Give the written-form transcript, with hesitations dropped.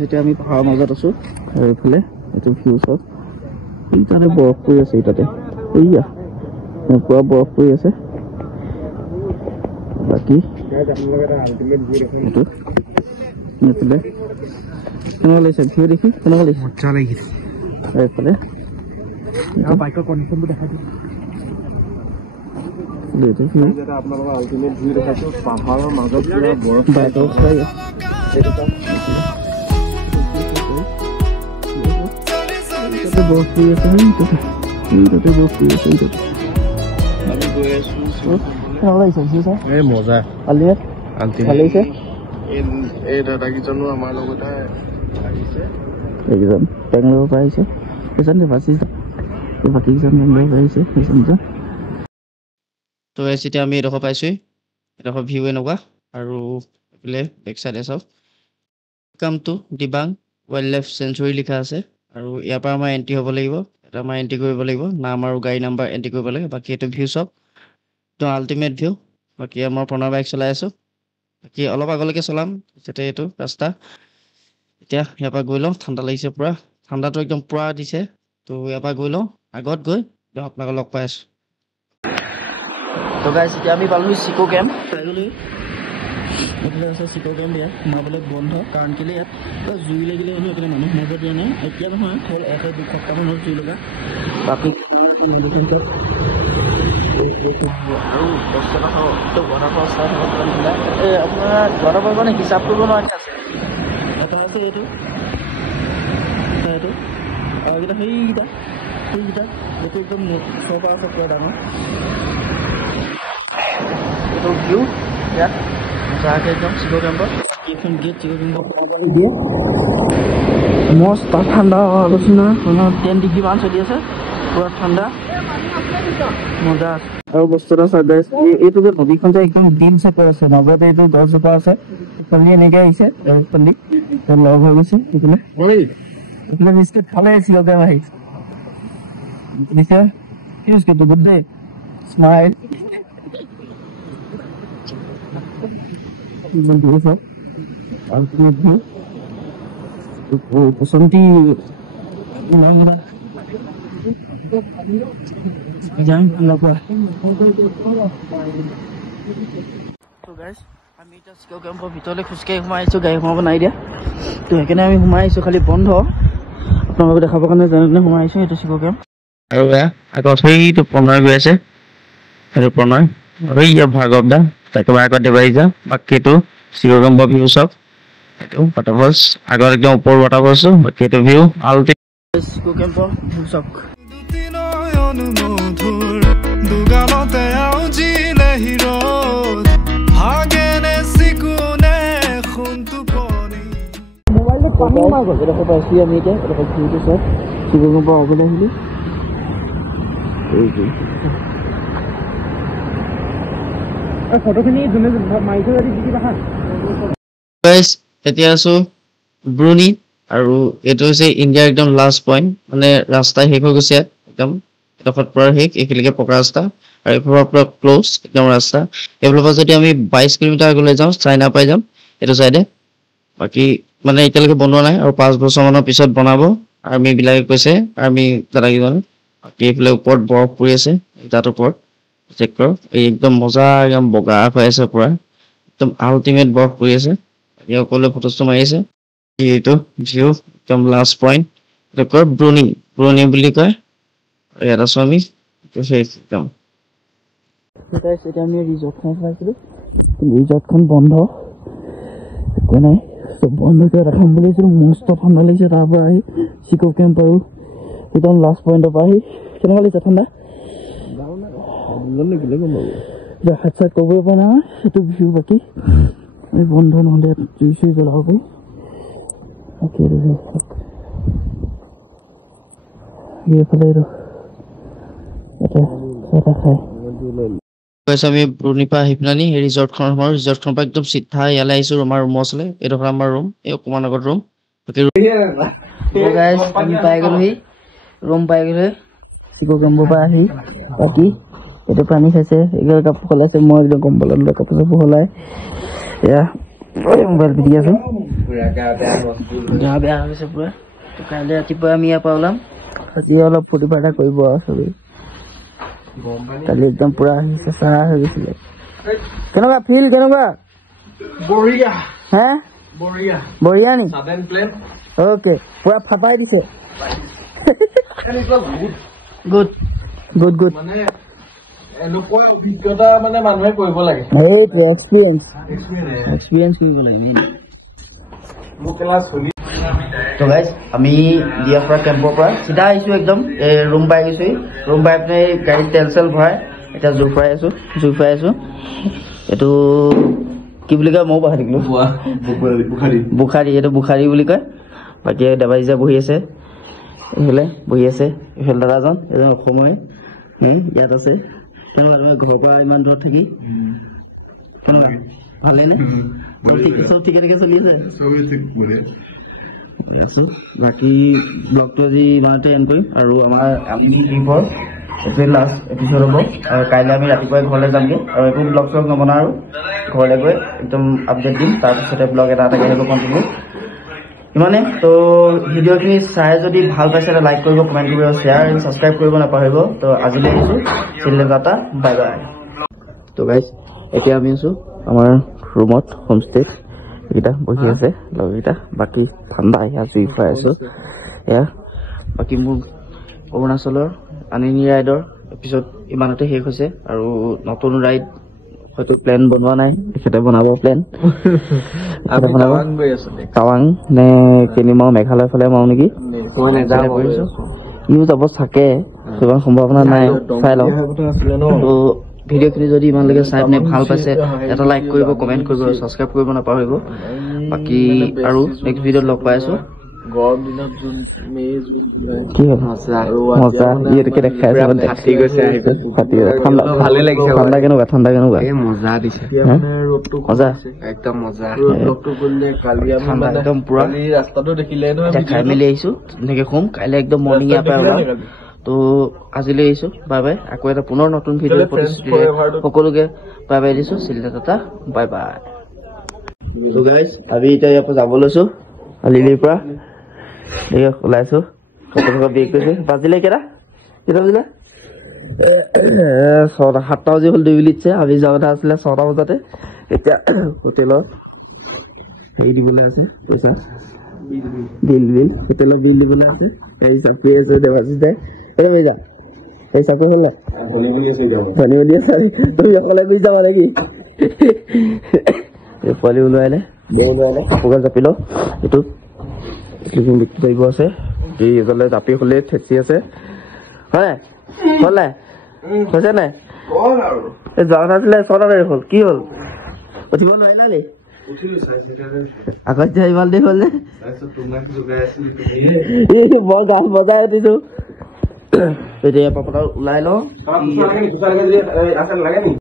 গাইছ এতিয়া আমি পাহাৰৰ মাজত আছো আৰু এইফালে এইটো ভিউ চাওক এই তাতে বৰফ পৰি আছে এই তাতে এইয়া পুৰা বৰফ পৰি আছে বাকী এইটো এইফালে কেনেকুৱা লাগিছে ভিউ দেখি কেনেকুৱা লাগিছে মজা লাগিছে এইফালে বাইকৰ কণ্ডিশ্যনটো দেখাই দিওঁ আপোনালোকৰ আল্টিমেট ভিউ দেখাইছো পাহাৰৰ মাজত বৰফ বাইকৰ বৰফ পৰি আছে এইটোতে বৰফ পৰি আছে এইটোতে আমি গৈ আছো কেনেকুৱা লাগিছে ভিউ চাই এই মজা আল্টিমেট ভাল লাগিছে এই দাদাকেইজনো আমাৰ লগতে আহিছে এইকেইজন বেংগলোৰৰ পৰা আহিছে সেইজন বাচিছে বাকীকেইজন বেংগলোৰৰ পৰা আহিছে সেইজন তো এতিয়া আমি এডোখৰ পাইছোঁহি এডোখৰ ভিউ এনেকুৱা আৰু এইফালে বেক চাইডে চাওক welcome to Dibang wild life century লিখা আছে আৰু ইয়াৰ পৰা আমাৰ এণ্ট্ৰি হ'ব লাগিব এটা আমাৰ এণ্ট্ৰি কৰিব লাগিব নাম আৰু গাড়ী নাম্বাৰ এণ্ট্ৰি কৰিব লাগে বাকী এইটো ভিউ চাওক তো আল্টিমেট ভিউ বাকী মই প্ৰণয় বাইক চলাই আছোঁ বাকী অলপ আগলৈকে চলাম যাতে এইটো ৰাস্তা এতিয়া ইয়াৰ পৰা গৈ লওঁ ঠাণ্ডা লাগিছে পূৰা ঠাণ্ডাটো একদম পূৰা দিছে তো ইয়াৰ পৰা গৈ লওঁ আগত গৈ আপোনালোকক লগ পাই আছোঁ তো গাইছ এতিয়া আমি পালোহি চিকো কেম্প পাইগ'লোহি এইফালে আছে চিকো কেম্প ইয়াত সোমাবলৈ বন্ধ কাৰণ কেলৈ ইয়াত জুই লাগিলে মানুহ এইফালে মানুহ সোমাব দিয়া নাই এতিয়া নহয় হ'ল 1-2 সপ্তাহমান হ'ল জুই লগা বাকী আৰু বস্তু এটা খাওঁ তো ৱাটাৰফল চাই থাকক এই আপোনাৰ ৱাটাৰফল মানে হিচাপ কৰিব নোৱাৰি আছে এটা আছে এইটো আৰু এইকেইটা সেইকেইটা এইটো একদম চব আৰু পুৰা ডাঙৰ এইটো ভিউ ইয়াত মজাকে একদম চিকো কেম্পৰ এইখন গেট চিকো কেম্পৰ দিয়ে মস্ত ঠাণ্ডা আলোচনা 10 ডিগ্ৰী মান চলি আছে পুৰা ঠাণ্ডা মজা আৰু বস্তু এটা চাই গাইছ এইটো যে নদীখন যে একদম ডিম চেপৰ আছে নগতে এইটো গছজোপা আছে এইফালে এনেকৈ আহিছে এইফালে লগ হৈ গৈছে এইফালে এইফালে বিস্কুট খালে চিকো কেম্প আহিছে দিছে ইউজ কিন্তু good day smile beautiful ultimate view पसंदी jangan lupa so guys আমি এটা চিকো কেম্পৰ ভিতৰলৈ খুচকাই সোমাই আহিছোঁ গাড়ী সোমাব নাই দিয়া তো সেইকাৰণে আমি সোমাই আহিছোঁ খালি বন্ধ আপোনালোকক দেখাবৰ কাৰণে যেনে সোমাই আহিছোঁ এইটো চিকো কেম্প আৰু আগত সেইটো প্ৰণয় গৈ আছে সেইটো প্ৰণয় আৰু ইয়াৰ ভাৰ্গৱ দা তাকে আগত দেৱাই যা বাকীটো চিকো কেম্পৰ ভিউ চাওক এইটো ৱাটাৰফলছ আগত একদম ওপৰ ৱাটাৰফলছ বাকী এইটো ভিউ আল্টিমেট চিকো কেম্পৰ ভিউ চাওক দুগানতে আউজিলে হিৰত ভাগেনে চিকুনে খুনটো পনি মোবাইলটো পানী মাৰ গ'ল এটা পাইছি আমি এতিয়া এটা ভিউটো চাওক চিকো কেম্পৰ আগলৈ আহিলি এইটো ফটোখিনি যোনে মাইকো যদি দিকি দেখা গাইস এতিয়া আছো ব্ৰুনি আৰু এটো হৈছে ইণ্ডিয়াৰ একদম লাষ্ট পইণ্ট মানে ৰাস্তা শেষ হৈ গৈছে একদম এডোখৰ পৰা শেষ এখিলিকে পকা ৰাস্তা আৰু এফালৰ পৰা ক্লোজ একদম ৰাস্তা এফালৰ পৰা যদি আমি 22 কিলোমিটাৰ আগলৈ যাওঁ চাইনা পাই যাম এটো সাইডে বাকি মানে এতিয়ালৈকে বনোৱা নাই আৰু 5 বছৰ মানৰ পিছত বনাব আৰ্মি বিলাকে কৈছে আৰ্মি দাদাগিজন বাকি এফালে ওপৰত বৰফ পৰি আছে এটাৰ ওপৰত চেক কৰ এই একদম মজা একদম বগা হৈ আছে পুৰা একদম আল্টিমেট বৰফ পৰি আছে এই অকলে ফটোটো মাৰি আছে এইটো ভিউ একদম লাষ্ট পইণ্ট ৰেকৰ্ড ব্ৰুনি বুলি কয় এটা স্বামী একদম গাইস এটা আমি ৰিজৰ্টখন পাইছিলো ৰিজৰ্টখন বন্ধ একো নাই সব বন্ধ কৰি ৰাখিম বুলিছিলো মস্ত ঠাণ্ডা লাগিছে তাৰ পৰা আহি চিকো কেম্প আৰু একদম লাষ্ট পইণ্টৰ পৰা আহি কেনেকুৱা লাগিছে ঠাণ্ডা হাত ক'ব পৰা নাই সেইটো ভিউ বাকী বন্ধ নহ'লে জুই চুই জ্বলাব পাৰি এইফালে এটা খাই আমি ব্ৰুনিৰ পৰা আহি পেলানি সেই ৰিজৰ্টখনৰ পৰা একদম চিধা ইয়ালৈ আহিছোঁ আমাৰ ৰুমৰ ওচৰলৈ এইডোখৰ আমাৰ ৰুম এই অকণমান আগত ৰুম আমি পাই গ'লোহি ৰুম পাই গ'লোহি চিকো কেম্পৰ পৰা আহি বাকী এইটো পানী খাইছে এইগাল কাপোৰ সলাইছে মই একদম কম্বলত লৈ কাপোৰ চাপোৰ সলাই এয়া মোবাইল পিটি আছো গা বেয়া হৈছে পুৰা তো কাইলৈ ৰাতিপুৱা আমি ইয়াৰ পৰা ওলাম আজি অলপ ফূৰ্তি ফাৰ্তা কৰিব আৰু চবেই কালি একদম পুৰা চেঁচা হৈ গৈছিলে কেনেকুৱা ফিল কেনেকুৱা বঢ়িয়া হে বঢ়িয়া বঢ়িয়া নি সাধাৰণ প্লেন অ'কে পুৰা ফাটাই দিছে গুড গুড গুড মানে এনেকুৱা অভিজ্ঞতা মানে মানুহে কৰিব লাগে সেইটো এক্সপিৰিয়েঞ্চ কৰিব লাগে তো গাইজ আমি দিয়াৰ পৰা কেম্পৰ পৰা চিধা আহিছোঁ একদম ৰুম পাই গৈছোঁ ৰুম পাই পিনে গাড়ীত তেল চেল ভৰাই এতিয়া জুই ফুৰাই আছোঁ এইটো কি বুলি কয় ময়ো পাহৰি থাকিলোঁ বুখাৰী এইটো বুখাৰী বুলি কয় বাকী দেৱাইজা বহি আছে এইফালে বহি আছে এইফালে দাদাজন এজন অসমৰে ইয়াত আছে ঘৰৰ পৰা ইমান দূৰত থাকি কেনেকুৱা ভালে নে চব ঠিকে ঠিকে চলি আছে বাকী ব্লগটো আজি ইমানতে এণ্ড কৰিম আৰু আমি ট্ৰিপৰ এইটোৱে লাষ্ট এপিছড হ'ব আৰু কাইলৈ আমি ৰাতিপুৱাই ঘৰলৈ যামগৈ আৰু একো ব্লগ চগ নবনাওঁ আৰু ঘৰলৈ গৈ একদম আপডেট দিম তাৰপিছতে ব্লগ এটা আহিব কণ্টিনিউ ইমানে তো ভিডিঅ'খিনি চাই যদি ভাল পাইছে লাইক কৰিব কমেণ্ট কৰিব শ্বেয়াৰ আৰু ছাবস্ক্ৰাইব কৰিব নাপাহৰিব তো আজিলৈ আহিছোঁ চিল্লে টাটা বাই বাই তো গাইজ এতিয়া আমি আছোঁ আমাৰ ৰুমত হোমষ্টেত এইকেইটা বহি আছে লগৰকেইটা বাকী ঠাণ্ডা এয়া জুই খুৱাই আছোঁ এয়া বাকী মোৰ অৰুণাচলৰ আনিনি ৰাইডৰ এপিছড ইমানতে শেষ হৈছে আৰু নতুন ৰাইড হয়তো প্লেন বনোৱা নাই তেখেতে বনাব প্লেন টাৱাং নে কেনিমাও মেঘালয় ফালে মাৰো নেকি ইও যাব চাগে সিমান সম্ভাৱনা নাই চাই লওঁ তো ভিডিঅ'খিনি যদি ইমানলৈকে চাই পিনে ভাল পাইছে এটা লাইক কৰিব কমেণ্ট কৰিব ছাবস্ক্ৰাইব কৰিব নাপাহৰিব বাকী আৰু নেক্সট ভিডিঅ'ত লগ পাই আছোঁ গৰম দিনত কি হ'ল মজা ইয়াতকে দেখাই আছে ভালে লাগিছে ঠাণ্ডা কেনেকুৱা মজা দিছে মজা একদম মজা ঠাণ্ডা একদম পুৰা ৰাস্তাটো দেখিলে খাই মেলি আহিছোঁ ধুনীয়াকৈ শুম কাইলৈ একদম মৰ্ণিং ইয়াৰ পৰা তো আজিলৈ আহিছোঁ বাই বাই আকৌ এটা পুনৰ নতুন ভিডিঅ' প্ৰতিশ্ৰুতিৰে সকলোকে বাই বাই দিছোঁ চিল্লে টাটা বাই বাই তো গাইজ আমি এতিয়া ইয়াৰ পৰা যাব লৈছোঁ আলিলিৰ পৰা ওলাইছোঁ বেগ কৰিছোঁ বাজিলে কেইটা বাজিলে 7টা বাজি হ'ল 2 মিনিটছে আমি যোৱা কথা আছিলে 6টা বজাতে এতিয়া হোটেলৰ হেৰি দিবলৈ আছে পইচা বিল হোটেলৰ বিল দিবলৈ আছে এই হিচাপ কৰি আছে দেৱাজিতে এই যা এই হিচাপটো হ'ল না ধনী বুলি আছে তুমি অকলে কৰি যাবা নেকি পোৱালি ওলোৱাইলে কাপোৰ জাপি লওঁ এইটো বিক্ৰী কৰিব আছে এইফালে জাপি খুলি ঠেচি আছে হয় হ'ল নাই হৈছে নাই এই যোৱা কথা আছিলে 6টা তাৰিখ হ'ল কি হ'ল উঠিব নোৱাৰিলা নি আকৌ এতিয়া ইমান দেৰি হ'ল নে বৰ গান বজাই উঠিছো এতিয়া পাপা ওলাই লওঁ